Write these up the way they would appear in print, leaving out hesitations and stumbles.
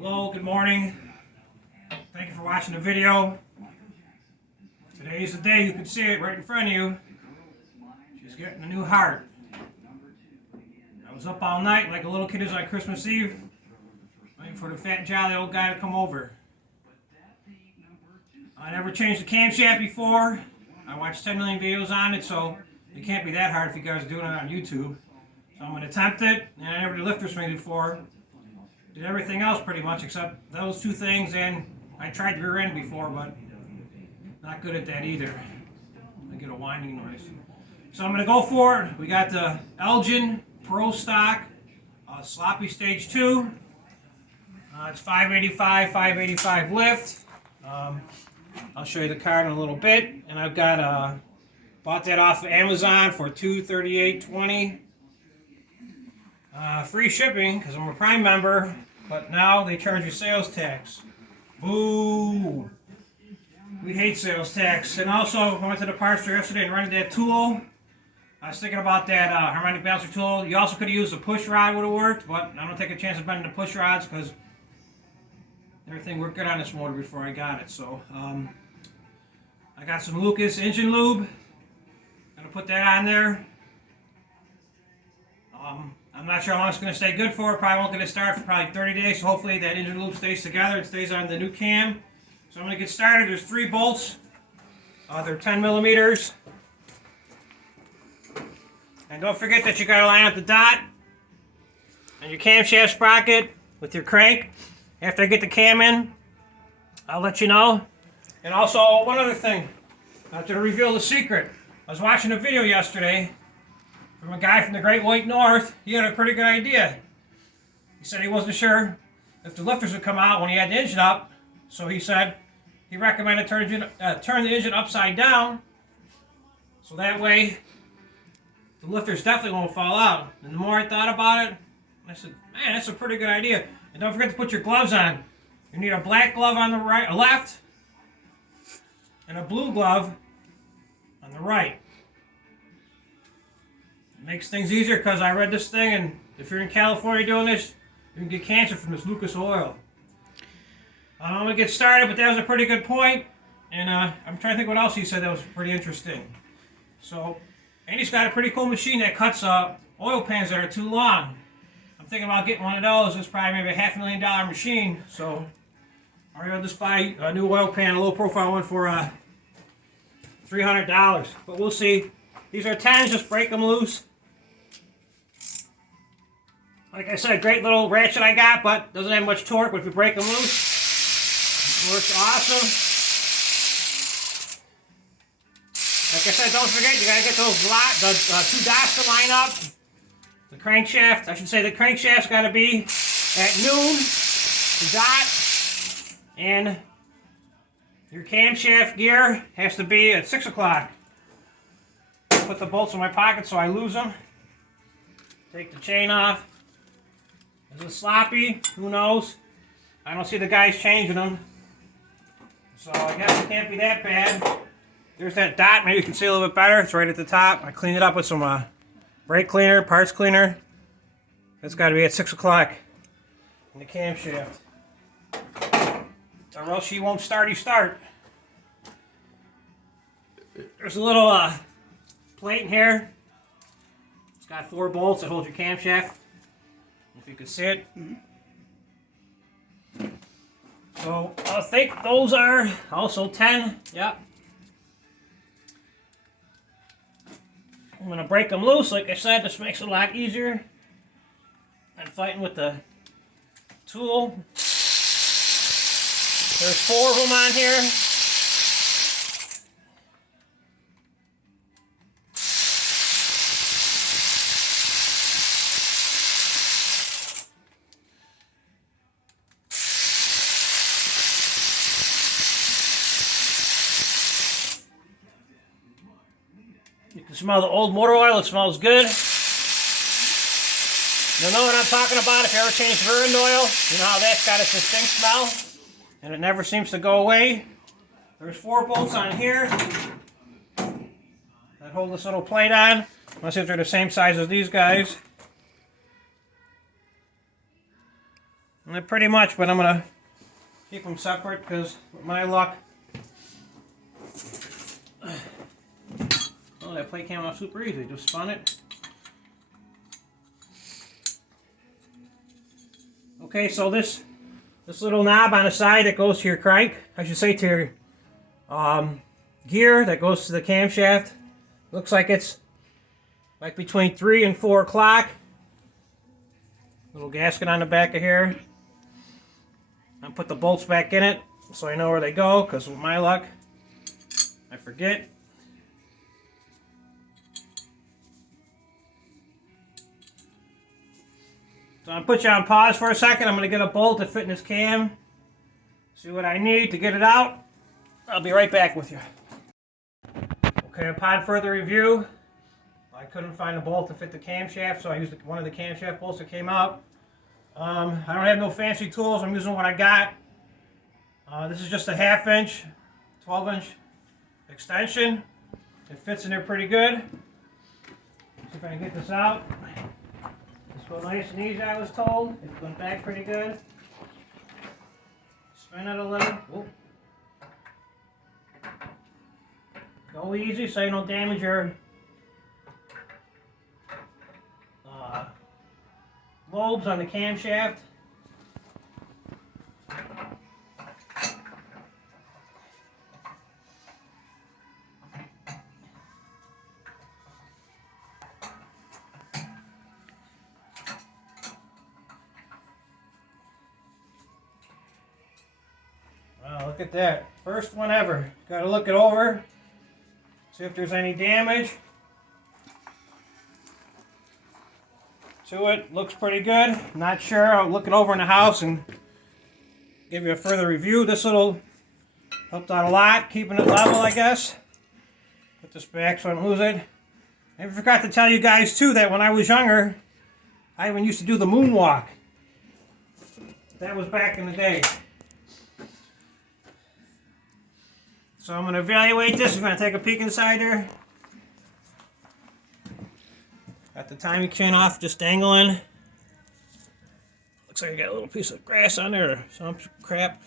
Hello, good morning. Thank you for watching the video. Today is the day, you can see it right in front of you. She's getting a new heart. I was up all night like a little kid is on Christmas Eve, waiting for the fat jolly old guy to come over. I never changed the camshaft before. I watched 10 million videos on it, so it can't be that hard if you guys are doing it on YouTube. So I'm going to attempt it, and I never did lifter swing before. Did everything else pretty much except those two things, and I tried the rear end before, but not good at that either. I get a whining noise. So I'm going to go for it. We got the Elgin Pro Stock Sloppy Stage 2. It's 585 lift. I'll show you the card in a little bit. And I've got bought that off of Amazon for $238.20. Free shipping because I'm a Prime member, but now they charge you sales tax. Boo! We hate sales tax. And also, I went to the parts store yesterday and rented that tool. I was thinking about that harmonic balancer tool. You also could have used a push rod, would have worked, but I'm going to take a chance of bending the push rods because everything worked good on this motor before I got it. So, I got some Lucas engine lube. Going to put that on there. I'm not sure how long it's going to stay good for. Probably won't get it started for probably 30 days. So hopefully that engine lube stays together and stays on the new cam. So I'm going to get started. There's 3 bolts. They're 10 millimeters. And don't forget that you got to line up the dot and your camshaft sprocket with your crank. After I get the cam in, I'll let you know. And also, one other thing. I have to reveal the secret. I was watching a video yesterday from a guy from the Great White North. He had a pretty good idea. He said he wasn't sure if the lifters would come out when he had the engine up. So he said he recommended turn the engine upside down. So that way the lifters definitely won't fall out. And the more I thought about it, I said, man, that's a pretty good idea. And don't forget to put your gloves on. You need a black glove on the right, left, and a blue glove on the right. It makes things easier because I read this thing, and if you're in California doing this, you can get cancer from this Lucas oil. I'm going to get started, but that was a pretty good point. And I'm trying to think what else he said that was pretty interesting. So, and he's got a pretty cool machine that cuts oil pans that are too long. I'm thinking about getting one of those. It's probably maybe a $500,000 machine. So, I'll just buy a new oil pan, a low profile one for $300. But we'll see. These are 10s, just break them loose. Like I said, great little ratchet I got, but doesn't have much torque. But if you break them loose, it works awesome. Like I said, don't forget, you gotta get those 2 dots to line up. The crankshaft, I should say the crankshaft's gotta be at noon, the dot, and your camshaft gear has to be at 6 o'clock. Put the bolts in my pocket so I lose them. Take the chain off. Is it sloppy? Who knows? I don't see the guys changing them. So I guess it can't be that bad. There's that dot. Maybe you can see a little bit better. It's right at the top. I cleaned it up with some brake cleaner, parts cleaner. It's got to be at 6 o'clock in the camshaft. Or else she won't start. There's a little plate in here. It's got 4 bolts that hold your camshaft. If you can see it. So I think those are also 10. Yep. I'm going to break them loose. Like I said, this makes it a lot easier than fighting with the tool. There's 4 of them on here. You can smell the old motor oil. It smells good. You'll know what I'm talking about if you ever change rear end oil. You know how that's got a distinct smell, and it never seems to go away. There's 4 bolts on here that hold this little plate on. Let's see if they're the same size as these guys. Not pretty much, but I'm going to keep them separate because with my luck... Oh, that plate came off super easy. Just spun it. Okay, so this little knob on the side that goes to your crank, I should say to your gear that goes to the camshaft, looks like it's like between 3 and 4 o'clock. Little gasket on the back of here. I'll put the bolts back in it so I know where they go, because with my luck, I forget. So I'm going to put you on pause for a second. I'm going to get a bolt to fit in this cam. See what I need to get it out. I'll be right back with you. Okay, upon further review, I couldn't find a bolt to fit the camshaft, so I used one of the camshaft bolts that came out. I don't have no fancy tools. I'm using what I got. This is just a 1/2 inch, 12-inch extension. It fits in there pretty good. See if I can get this out. Go nice and easy, I was told. It went back pretty good. Spin it a little. Whoop. Go easy so you don't damage your lobes on the camshaft. Look at that. First one ever. Got to look it over. See if there's any damage to it. Looks pretty good. Not sure. I'll look it over in the house and give you a further review. This little helped out a lot. Keeping it level, I guess. Put this back so I don't lose it. I forgot to tell you guys, too, that when I was younger, I even used to do the moonwalk. That was back in the day. So I'm going to evaluate this. I'm going to take a peek inside there. Got the timing chain off, just dangling. Looks like I got a little piece of grass on there or some crap.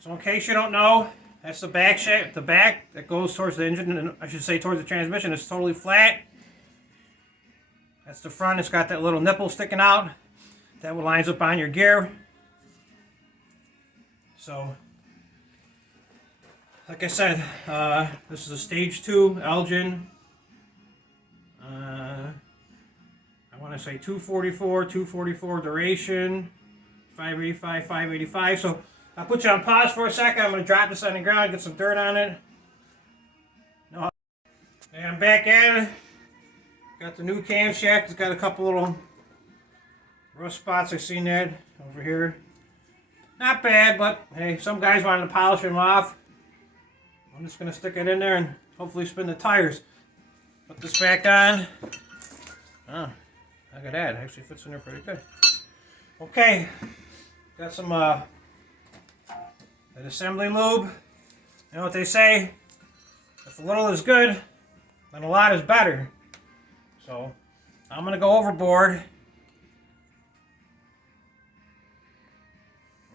So in case you don't know, that's the back shape. The back that goes towards the engine, and I should say towards the transmission, is totally flat. That's the front. It's got that little nipple sticking out. That lines up on your gear. So, like I said, this is a stage 2 Elgin. I want to say 244 duration, 585, 585. So, I'll put you on pause for a second. I'm going to drop this on the ground, get some dirt on it. No. And I'm back at it. Got the new camshaft. It's got a couple little rust spots. I've seen that over here. Not bad, but hey, some guys wanted to polish them off. I'm just going to stick it in there and hopefully spin the tires. Put this back on. Oh, look at that. It actually fits in there pretty good. Okay, got some that assembly lube. You know what they say? If a little is good, then a lot is better. So, I'm going to go overboard.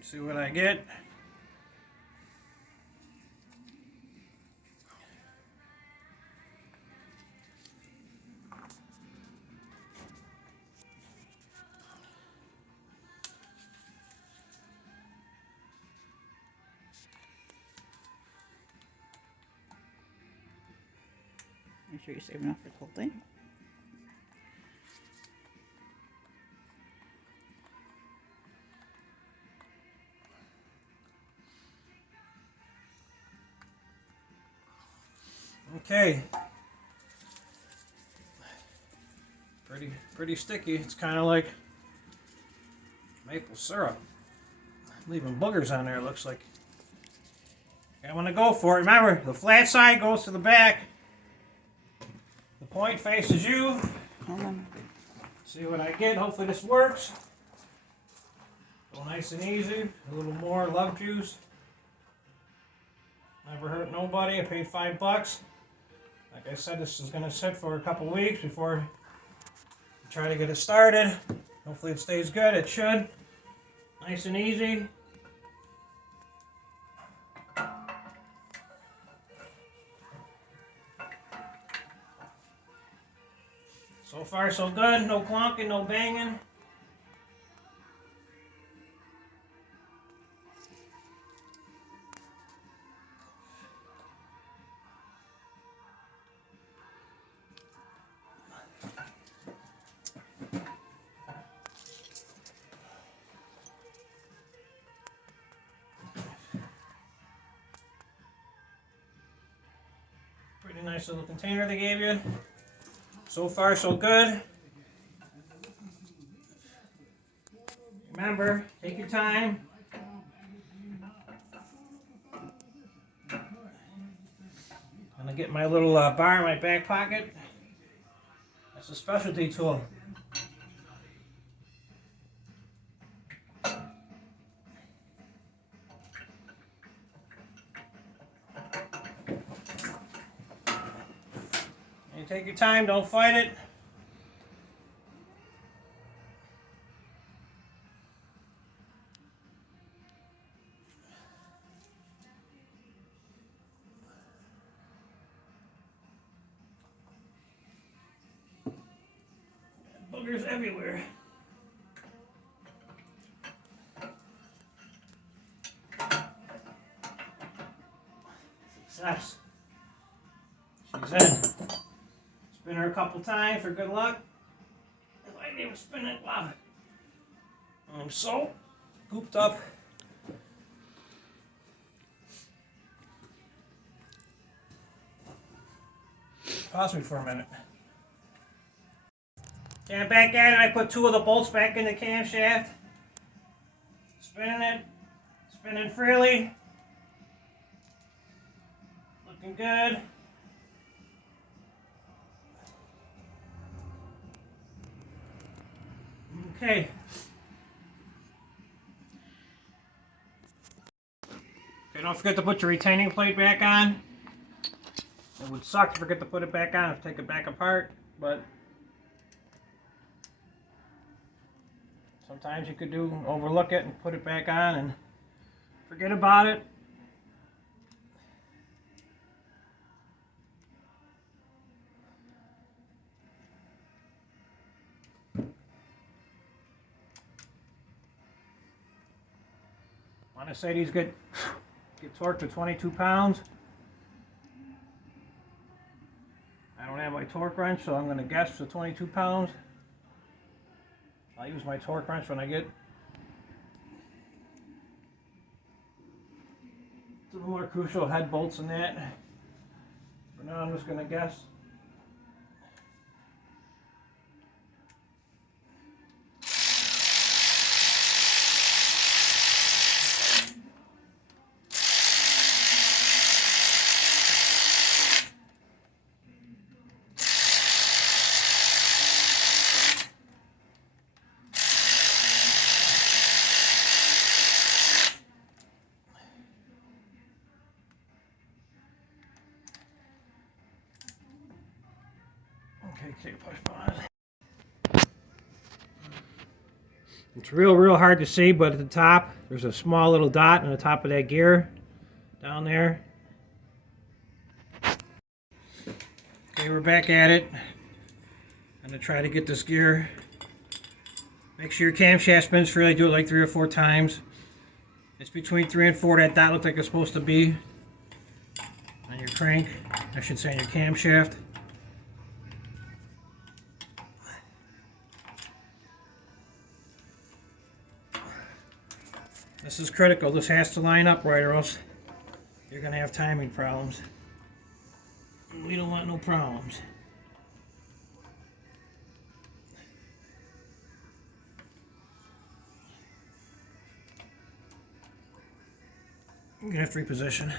See what I get. Make sure you're saving enough for the whole thing. Okay. Pretty sticky. It's kind of like maple syrup. Leaving boogers on there, it looks like. I want to go for it. Remember, the flat side goes to the back. The point faces you. See what I get. Hopefully this works. Go nice and easy. A little more love juice. Never hurt nobody. I paid $5. Like I said, this is going to sit for a couple weeks before Try to get it started. Hopefully it stays good. It should. Nice and easy. So far so good. No clunking, no banging. Pretty nice little container they gave you. So far so good. Remember, take your time. I'm gonna get my little bar in my back pocket. That's a specialty tool. You take your time, don't fight it. Boogers everywhere. Success. She's in. Spin her a couple times for good luck. If I didn't even spin it, wow. I'm so gooped up. Pause me for a minute. Okay, I'm back at it. I put 2 of the bolts back in the camshaft. Spinning it. Spinning freely. Looking good. Okay. Okay, don't forget to put your retaining plate back on. It would suck to forget to put it back on and take it back apart, but sometimes you could overlook it and put it back on and forget about it. I want to say these get torqued to 22 pounds. I don't have my torque wrench, so I'm going to guess to 22 pounds. I'll use my torque wrench when I get to the more crucial head bolts and that. For now, I'm just going to guess. Okay, push pause. It's real hard to see, but at the top, there's a small little dot on the top of that gear down there. Okay, we're back at it. I'm going to try to get this gear. Make sure your camshaft spins freely. Do it like 3 or 4 times. It's between 3 and 4. That dot looks like it's supposed to be on your crank. I should say on your camshaft. This is critical. This has to line up right, or else you're going to have timing problems. We don't want no problems. I'm going to have to reposition.